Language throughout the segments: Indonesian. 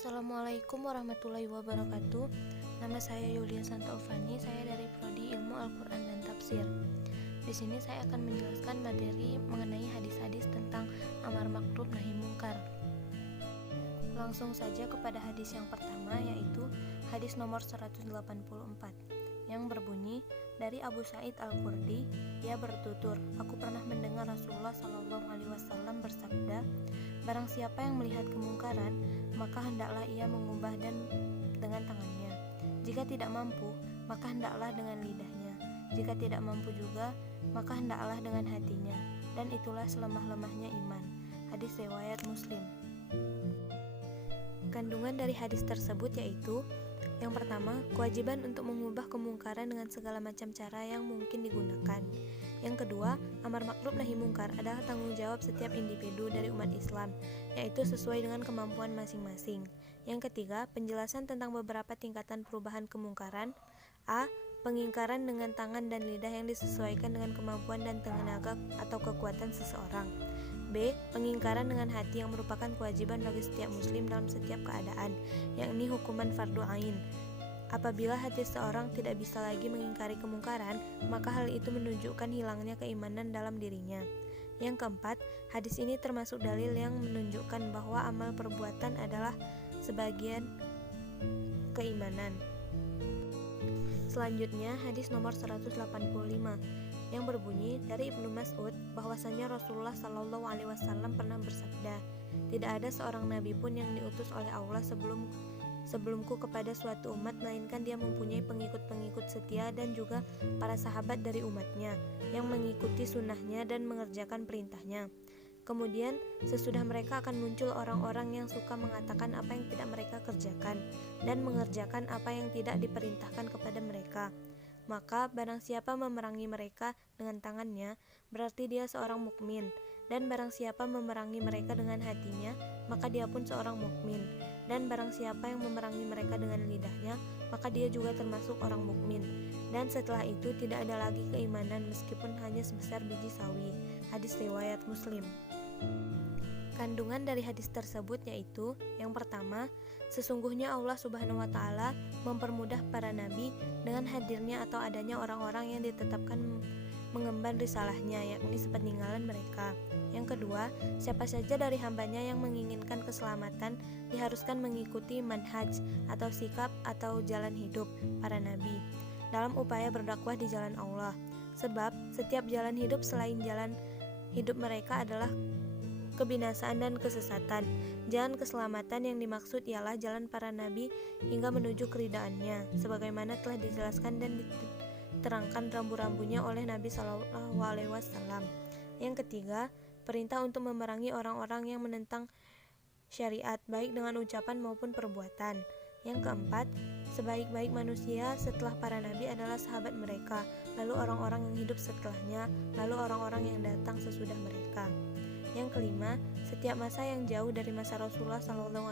Assalamualaikum warahmatullahi wabarakatuh. Nama saya Yulia Santaufani, saya dari Prodi Ilmu Al-Quran dan Tafsir. Di sini saya akan menjelaskan materi mengenai hadis-hadis tentang amar ma'ruf nahi mungkar. Langsung saja kepada hadis yang pertama, yaitu hadis nomor 184 yang berbunyi dari Abu Sa'id Al-Khudri. Ia bertutur, "Aku pernah mendengar Rasulullah SAW bersabda, barang siapa yang melihat kemungkaran, maka hendaklah ia mengubah dengan tangannya. Jika tidak mampu, maka hendaklah dengan lidahnya. Jika tidak mampu juga, maka hendaklah dengan hatinya. Dan itulah selemah-lemahnya iman." Hadis riwayat Muslim. Kandungan dari hadis tersebut yaitu: yang pertama, kewajiban untuk mengubah kemungkaran dengan segala macam cara yang mungkin digunakan. Yang kedua, amar ma'ruf nahi mungkar adalah tanggung jawab setiap individu dari umat Islam, yaitu sesuai dengan kemampuan masing-masing. Yang ketiga, penjelasan tentang beberapa tingkatan perubahan kemungkaran. A. Pengingkaran dengan tangan dan lidah yang disesuaikan dengan kemampuan dan tenaga atau kekuatan seseorang. B. Pengingkaran dengan hati yang merupakan kewajiban bagi setiap muslim dalam setiap keadaan, yakni hukuman fardu ain. Apabila hati seorang tidak bisa lagi mengingkari kemungkaran, maka hal itu menunjukkan hilangnya keimanan dalam dirinya. Yang keempat, hadis ini termasuk dalil yang menunjukkan bahwa amal perbuatan adalah sebagian keimanan. Selanjutnya, hadis nomor 185 yang berbunyi dari Ibnu Mas'ud bahwasanya Rasulullah SAW pernah bersabda, "Tidak ada seorang nabi pun yang diutus oleh Allah sebelumku kepada suatu umat, melainkan dia mempunyai pengikut-pengikut setia dan juga para sahabat dari umatnya yang mengikuti sunnahnya dan mengerjakan perintahnya. Kemudian sesudah mereka akan muncul orang-orang yang suka mengatakan apa yang tidak mereka kerjakan dan mengerjakan apa yang tidak diperintahkan kepada mereka. Maka barang siapa memerangi mereka dengan tangannya, berarti dia seorang mukmin, dan barang siapa memerangi mereka dengan hatinya, maka dia pun seorang mukmin, dan barang siapa yang memerangi mereka dengan lidahnya, maka dia juga termasuk orang mukmin. Dan setelah itu tidak ada lagi keimanan meskipun hanya sebesar biji sawi." Hadis riwayat Muslim. Kandungan dari hadis tersebut yaitu: yang pertama, sesungguhnya Allah Subhanahu wa Ta'ala mempermudah para nabi dengan hadirnya atau adanya orang-orang yang ditetapkan mengemban risalahnya, yakni sepeninggalan mereka. Yang kedua, siapa saja dari hambanya yang menginginkan keselamatan diharuskan mengikuti manhaj atau sikap atau jalan hidup para nabi dalam upaya berdakwah di jalan Allah. Sebab setiap jalan hidup selain jalan hidup mereka adalah kebinasaan dan kesesatan. Jalan keselamatan yang dimaksud ialah jalan para nabi hingga menuju keridhaannya, sebagaimana telah dijelaskan dan diterangkan rambu-rambunya oleh Nabi SAW. Yang ketiga, perintah untuk memerangi orang-orang yang menentang syariat, baik dengan ucapan maupun perbuatan. Yang keempat, sebaik-baik manusia setelah para nabi adalah sahabat mereka, lalu orang-orang yang hidup setelahnya, lalu orang-orang yang datang sesudah mereka. Yang kelima, setiap masa yang jauh dari masa Rasulullah SAW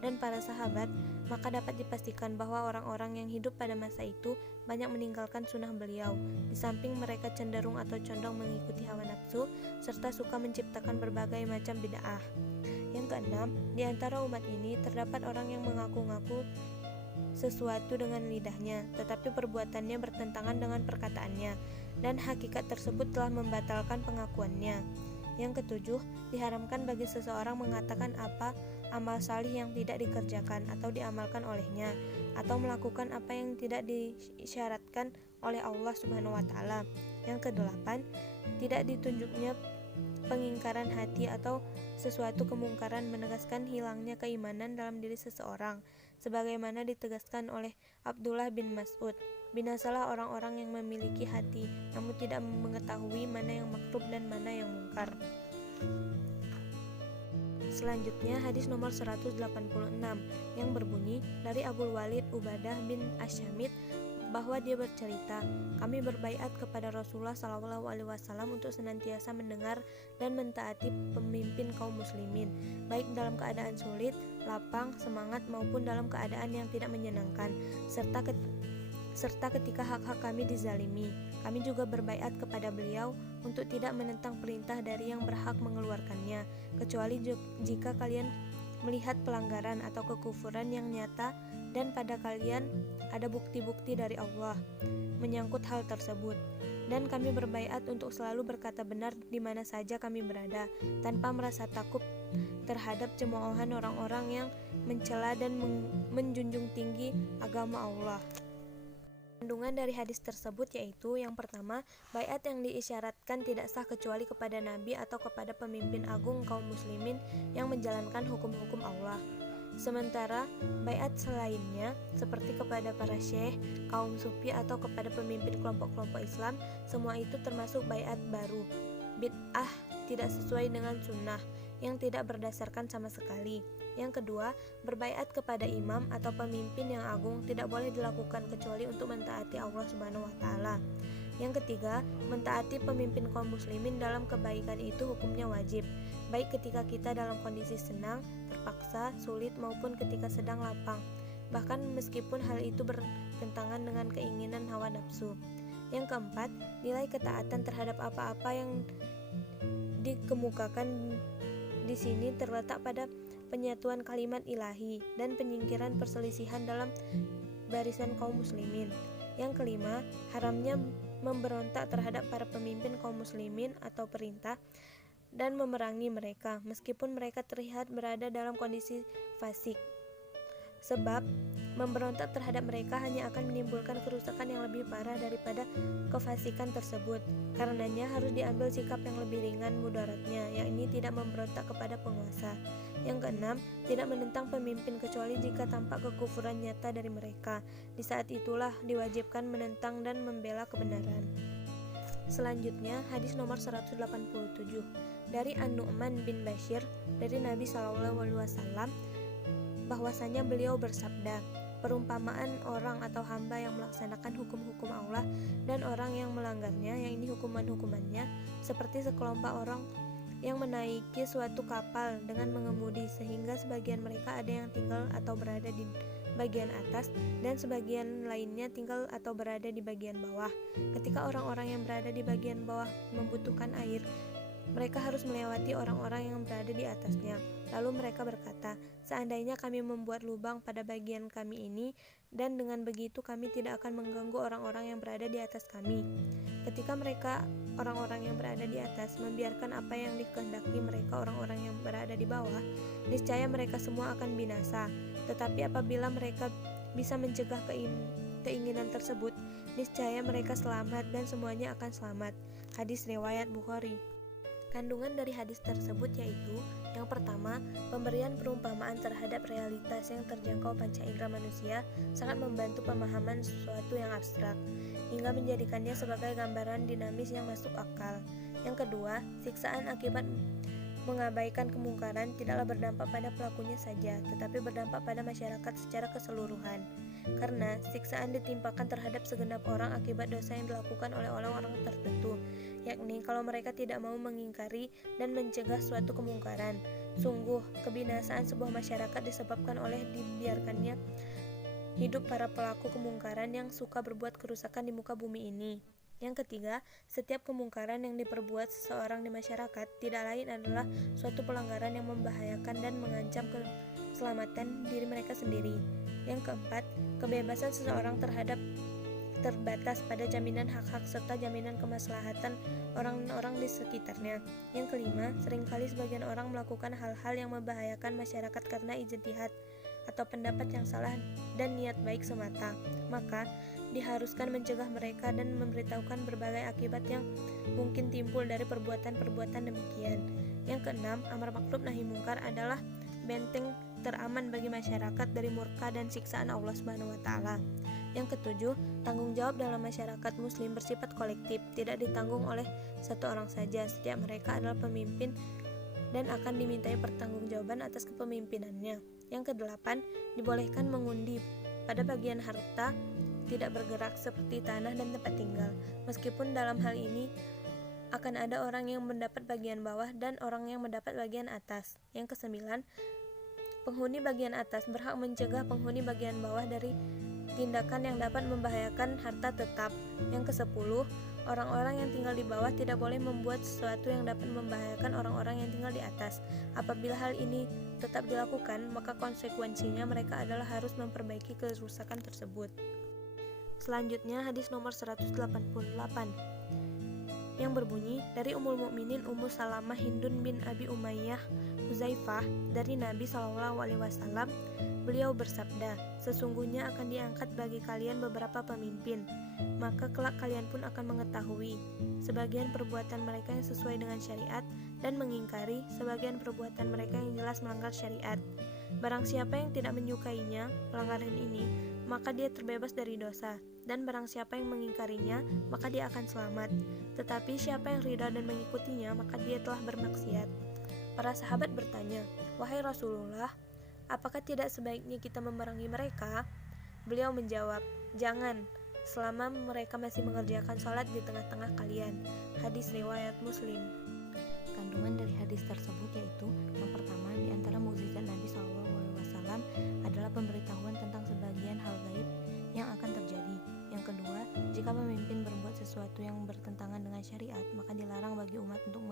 dan para sahabat, maka dapat dipastikan bahwa orang-orang yang hidup pada masa itu banyak meninggalkan sunnah beliau, di samping mereka cenderung atau condong mengikuti hawa nafsu, serta suka menciptakan berbagai macam bid'ah. Yang keenam, di antara umat ini terdapat orang yang mengaku-ngaku sesuatu dengan lidahnya, tetapi perbuatannya bertentangan dengan perkataannya, dan hakikat tersebut telah membatalkan pengakuannya. Yang ketujuh, diharamkan bagi seseorang mengatakan apa amal salih yang tidak dikerjakan atau diamalkan olehnya, atau melakukan apa yang tidak disyaratkan oleh Allah Subhanahu wa Ta'ala. Yang kedelapan, tidak ditunjuknya pengingkaran hati atau sesuatu kemungkaran menegaskan hilangnya keimanan dalam diri seseorang, sebagaimana ditegaskan oleh Abdullah bin Mas'ud, "Binasalah orang-orang yang memiliki hati namun tidak mengetahui mana yang ma'ruf dan mana yang mungkar." Selanjutnya, hadis nomor 186 yang berbunyi dari Abul Walid Ubadah bin Asyamit bahwa dia bercerita, "Kami berbaiat kepada Rasulullah SAW untuk senantiasa mendengar dan mentaati pemimpin kaum muslimin, baik dalam keadaan sulit, lapang, semangat maupun dalam keadaan yang tidak menyenangkan, serta ketika hak-hak kami dizalimi. Kami juga berbaiat kepada beliau untuk tidak menentang perintah dari yang berhak mengeluarkannya, kecuali jika kalian melihat pelanggaran atau kekufuran yang nyata dan pada kalian ada bukti-bukti dari Allah menyangkut hal tersebut. Dan kami berbaiat untuk selalu berkata benar di mana saja kami berada, tanpa merasa takut terhadap cemoohan orang-orang yang mencela dan menjunjung tinggi agama Allah. Kandungan dari hadis tersebut yaitu, yang pertama, baiat yang diisyaratkan tidak sah kecuali kepada Nabi atau kepada pemimpin agung kaum muslimin yang menjalankan hukum-hukum Allah. Sementara baiat selainnya seperti kepada para syekh, kaum sufi atau kepada pemimpin kelompok-kelompok Islam, semua itu termasuk baiat baru, bid'ah, tidak sesuai dengan sunnah, yang tidak berdasarkan sama sekali. Yang kedua, berbaiat kepada imam atau pemimpin yang agung tidak boleh dilakukan kecuali untuk mentaati Allah Subhanahu wa taala. Yang ketiga, mentaati pemimpin kaum muslimin dalam kebaikan itu hukumnya wajib, baik ketika kita dalam kondisi senang, terpaksa, sulit maupun ketika sedang lapang, bahkan meskipun hal itu bertentangan dengan keinginan hawa nafsu. Yang keempat, nilai ketaatan terhadap apa-apa yang dikemukakan di sini terletak pada penyatuan kalimat ilahi dan penyingkiran perselisihan dalam barisan kaum muslimin. Yang kelima, haramnya memberontak terhadap para pemimpin kaum muslimin atau perintah dan memerangi mereka meskipun mereka terlihat berada dalam kondisi fasik, sebab memberontak terhadap mereka hanya akan menimbulkan kerusakan yang lebih parah daripada kefasikan tersebut. Karenanya harus diambil sikap yang lebih ringan mudaratnya, yakni tidak memberontak kepada penguasa. Yang keenam, tidak menentang pemimpin kecuali jika tampak kekufuran nyata dari mereka. Di saat itulah diwajibkan menentang dan membela kebenaran. Selanjutnya, hadis nomor 187 dari An-Nu'man bin Bashir dari Nabi SAW bahwasanya beliau bersabda, perumpamaan orang atau hamba yang melaksanakan hukum-hukum Allah dan orang yang melanggarnya, yang ini hukuman-hukumannya, seperti sekelompok orang yang menaiki suatu kapal dengan mengemudi, sehingga sebagian mereka ada yang tinggal atau berada di bagian atas dan sebagian lainnya tinggal atau berada di bagian bawah. Ketika orang-orang yang berada di bagian bawah membutuhkan air, mereka harus melewati orang-orang yang berada di atasnya. Lalu mereka berkata, seandainya kami membuat lubang pada bagian kami ini, dan dengan begitu kami tidak akan mengganggu orang-orang yang berada di atas kami. Ketika mereka, orang-orang yang berada di atas, membiarkan apa yang dikehendaki mereka orang-orang yang berada di bawah, niscaya mereka semua akan binasa. Tetapi apabila mereka bisa mencegah keinginan tersebut, niscaya mereka selamat dan semuanya akan selamat. Hadis riwayat Bukhari. Kandungan dari hadis tersebut yaitu, yang pertama, pemberian perumpamaan terhadap realitas yang terjangkau panca indera manusia sangat membantu pemahaman sesuatu yang abstrak, hingga menjadikannya sebagai gambaran dinamis yang masuk akal. Yang kedua, siksaan akibat mengabaikan kemungkaran tidaklah berdampak pada pelakunya saja, tetapi berdampak pada masyarakat secara keseluruhan. Karena siksaan ditimpakan terhadap segenap orang akibat dosa yang dilakukan oleh orang-orang tertentu, yakni kalau mereka tidak mau mengingkari dan mencegah suatu kemungkaran. Sungguh, kebinasaan sebuah masyarakat disebabkan oleh dibiarkannya hidup para pelaku kemungkaran yang suka berbuat kerusakan di muka bumi ini. Yang ketiga, setiap kemungkaran yang diperbuat seseorang di masyarakat tidak lain adalah suatu pelanggaran yang membahayakan dan mengancam keselamatan diri mereka sendiri. Yang keempat, kebebasan seseorang terbatas pada jaminan hak-hak serta jaminan kemaslahatan orang-orang di sekitarnya. Yang kelima, seringkali sebagian orang melakukan hal-hal yang membahayakan masyarakat karena ijtihad atau pendapat yang salah dan niat baik semata. Maka diharuskan mencegah mereka dan memberitahukan berbagai akibat yang mungkin timbul dari perbuatan-perbuatan demikian. Yang keenam, amar ma'ruf nahi mungkar adalah benteng teraman bagi masyarakat dari murka dan siksaan Allah Subhanahu wa taala. Yang ketujuh, tanggung jawab dalam masyarakat muslim bersifat kolektif, tidak ditanggung oleh satu orang saja. Setiap mereka adalah pemimpin dan akan dimintai pertanggungjawaban atas kepemimpinannya. Yang kedelapan, dibolehkan mengundi pada bagian harta tidak bergerak seperti tanah dan tempat tinggal, meskipun dalam hal ini akan ada orang yang mendapat bagian bawah dan orang yang mendapat bagian atas. Yang kesembilan, penghuni bagian atas berhak mencegah penghuni bagian bawah dari tindakan yang dapat membahayakan harta tetap. Yang kesepuluh, orang-orang yang tinggal di bawah tidak boleh membuat sesuatu yang dapat membahayakan orang-orang yang tinggal di atas. Apabila hal ini tetap dilakukan, maka konsekuensinya mereka adalah harus memperbaiki kerusakan tersebut. Selanjutnya hadis nomor 188 yang berbunyi, dari Ummul Mukminin Ummu Salamah Hindun bin Abi Umayyah Huzaifah dari Nabi SAW, beliau bersabda, sesungguhnya akan diangkat bagi kalian beberapa pemimpin, maka kelak kalian pun akan mengetahui sebagian perbuatan mereka yang sesuai dengan syariat dan mengingkari sebagian perbuatan mereka yang jelas melanggar syariat. Barang siapa yang tidak menyukainya, pelanggaran ini, maka dia terbebas dari dosa, dan barang siapa yang mengingkarinya, maka dia akan selamat. Tetapi siapa yang ridha dan mengikutinya, maka dia telah bermaksiat. Para sahabat bertanya, wahai Rasulullah, apakah tidak sebaiknya kita memerangi mereka? Beliau menjawab, jangan, selama mereka masih mengerjakan sholat di tengah-tengah kalian. Hadis riwayat Muslim. Kandungan dari hadis tersebut yaitu, yang pertama, di antara mukjizat Nabi SAW adalah pemberitahuan tentang sebagian hal gaib yang akan terjadi. Yang kedua, jika pemimpin berbuat sesuatu yang bertentangan dengan syariat, maka dilarang bagi umat untuk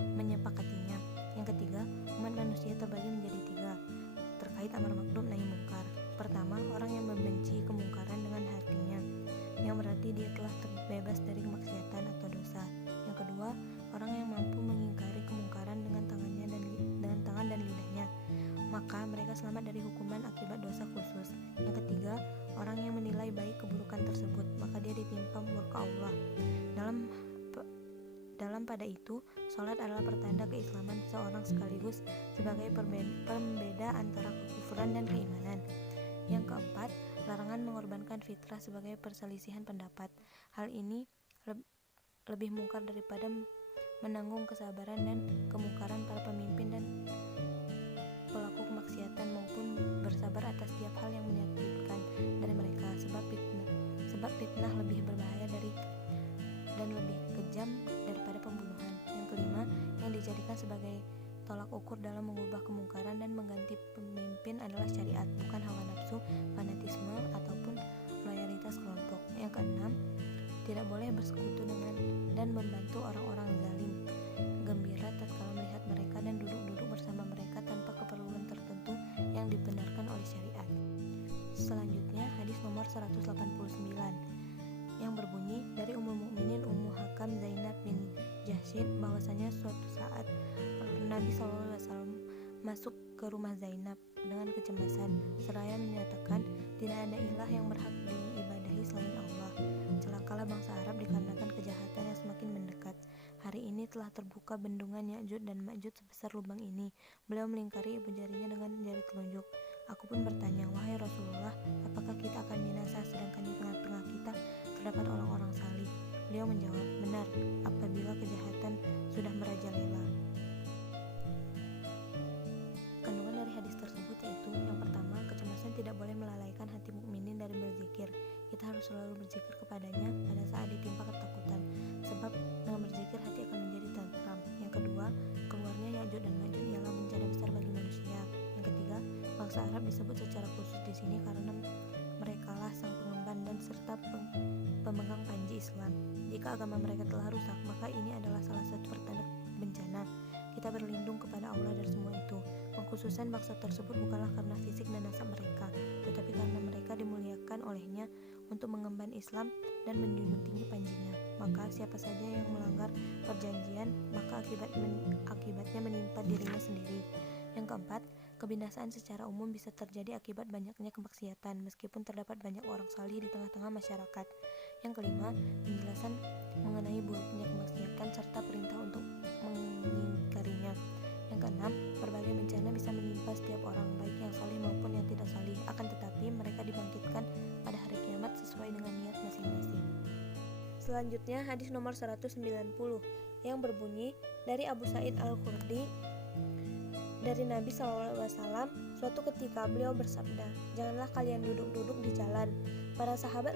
menyepakatinya. Yang ketiga, umat manusia terbagi menjadi tiga terkait amar ma'ruf nahi mungkar. Pertama, orang yang membenci kemungkaran dengan hatinya, yang berarti dia telah terbebas dari kemaksiatan atau dosa. Yang kedua, orang yang mampu mengingkari kemungkaran dengan tangan dan lidahnya, maka mereka selamat dari hukuman akibat dosa khusus. Yang ketiga, orang yang menilai baik keburukan tersebut, maka dia ditimpa murka Allah. Dalam pada itu, sholat adalah pertanda keislaman seorang sekaligus sebagai pembeda antara kekufuran dan keimanan. Yang keempat, larangan mengorbankan fitrah sebagai perselisihan pendapat. Hal ini lebih mungkar daripada menanggung kesabaran dan kemungkaran para pemimpin dan pelaku kemaksiatan maupun bersabar atas setiap hal yang menyakitkan dari mereka, sebab fitnah lebih berbahaya dan lebih kejam daripada pembunuhan. Yang kelima, yang dijadikan sebagai tolak ukur dalam mengubah kemungkaran dan mengganti pemimpin adalah syariat, bukan hawa nafsu, fanatisme, ataupun loyalitas kelompok. Yang keenam, tidak boleh bersekutu dengan dan membantu orang-orang zalim, gembira tatkala melihat mereka dan duduk-duduk bersama mereka tanpa keperluan tertentu yang dibenarkan oleh syariat. Selanjutnya hadis nomor 189 yang berbunyi, dari Ummul Mukminin Ummu Hakam Zainab bin Jahsy bahwasanya suatu saat Nabi SAW masuk ke rumah Zainab dengan kecemasan seraya menyatakan, tidak ada ilah yang berhak diibadahi selain Allah. Celakalah bangsa Arab dikarenakan kejahatan yang semakin mendekat. Hari ini telah terbuka bendungan Ya'juj dan Ma'juj sebesar lubang ini. Beliau melingkari ibu jarinya dengan jari telunjuk. Aku pun bertanya, wahai Rasulullah, apakah kita akan binasa sedangkan di tengah-tengah kita terdapat orang-orang salih? Beliau menjawab, benar, apabila kejahatan sudah merajalela. Kandungan dari hadis tersebut yaitu, yang pertama, kecemasan tidak boleh melalaikan hati mukminin dari berzikir. Kita harus selalu berzikir kepadanya pada saat ditimpa ketakutan, sebab dengan berzikir hati akan menjadi tentram. Yang kedua, keluarnya Ya'juj dan Ma'juj ialah bencana besar bagi manusia. Yang ketiga, bangsa Arab disebut secara khusus di sini karena merekalah sang pengemban dan serta pemegang panji Islam. Jika agama mereka telah rusak, maka ini adalah salah satu pertanda bencana. Kita berlindung kepada Allah dari semua itu. Pengkhususan bangsa tersebut bukanlah karena fisik dan nasab mereka, tetapi karena mereka dimuliakan olehnya untuk mengemban Islam dan menjunjung tinggi panjinya. Maka siapa saja yang melanggar perjanjian, maka akibatnya menimpa dirinya sendiri. Yang keempat, kebinasaan secara umum bisa terjadi akibat banyaknya kemaksiatan, meskipun terdapat banyak orang salih di tengah-tengah masyarakat. Yang kelima, penjelasan mengenai buruknya kemaksiatan serta perintah untuk mengingkarinya. Yang keenam, berbagai bencana bisa menimpa setiap orang, baik yang salih maupun yang tidak salih. Akan tetapi mereka dibangkitkan pada hari kiamat sesuai dengan niat masing-masing. Selanjutnya hadis nomor 190 yang berbunyi, dari Abu Sa'id Al-Khudri dari Nabi SAW, suatu ketika beliau bersabda, janganlah kalian duduk-duduk di jalan. Para sahabat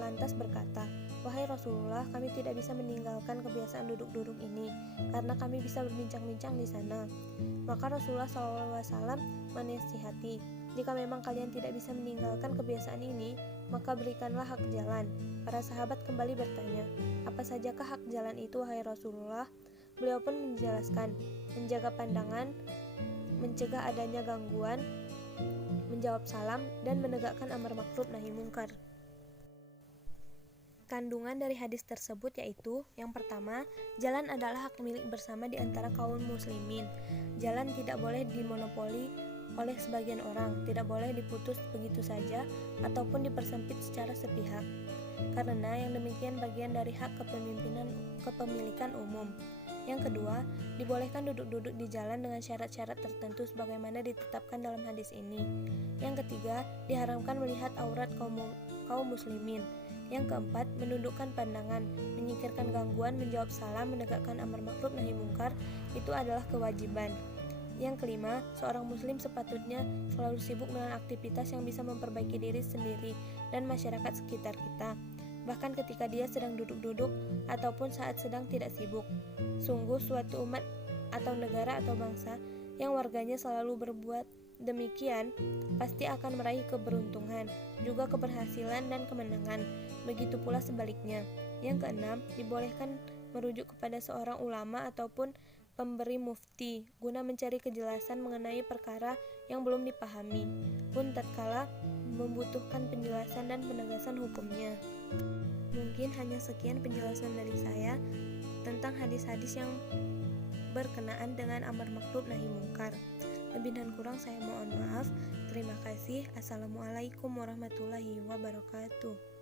lantas berkata, wahai Rasulullah, kami tidak bisa meninggalkan kebiasaan duduk-duduk ini, karena kami bisa berbincang-bincang di sana. Maka Rasulullah SAW menasihati, jika memang kalian tidak bisa meninggalkan kebiasaan ini, maka berikanlah hak jalan. Para sahabat kembali bertanya, apa sajakah hak jalan itu, wahai Rasulullah? Beliau pun menjelaskan, menjaga pandangan, mencegah adanya gangguan, menjawab salam, dan menegakkan amar ma'ruf nahi mungkar. Kandungan dari hadis tersebut yaitu, yang pertama, jalan adalah hak milik bersama di antara kaum muslimin. Jalan tidak boleh dimonopoli oleh sebagian orang, tidak boleh diputus begitu saja ataupun dipersempit secara sepihak, karena yang demikian bagian dari hak kepemilikan umum. Yang kedua, dibolehkan duduk-duduk di jalan dengan syarat-syarat tertentu sebagaimana ditetapkan dalam hadis ini. Yang ketiga, diharamkan melihat aurat kaum muslimin. Yang keempat, menundukkan pandangan, menyingkirkan gangguan, menjawab salam, menegakkan amar ma'ruf nahi mungkar, itu adalah kewajiban. Yang kelima, seorang muslim sepatutnya selalu sibuk dengan aktivitas yang bisa memperbaiki diri sendiri dan masyarakat sekitar kita, bahkan ketika dia sedang duduk-duduk ataupun saat sedang tidak sibuk. Sungguh suatu umat atau negara atau bangsa yang warganya selalu berbuat demikian pasti akan meraih keberuntungan, juga keberhasilan dan kemenangan. Begitu pula sebaliknya. Yang keenam, dibolehkan merujuk kepada seorang ulama ataupun pemberi mufti guna mencari kejelasan mengenai perkara yang belum dipahami, pun tatkala membutuhkan penjelasan dan penegasan hukumnya. Mungkin hanya sekian penjelasan dari saya tentang hadis-hadis yang berkenaan dengan amar ma'ruf nahi mungkar. Lebih dan kurang saya mohon maaf. Terima kasih. Assalamualaikum warahmatullahi wabarakatuh.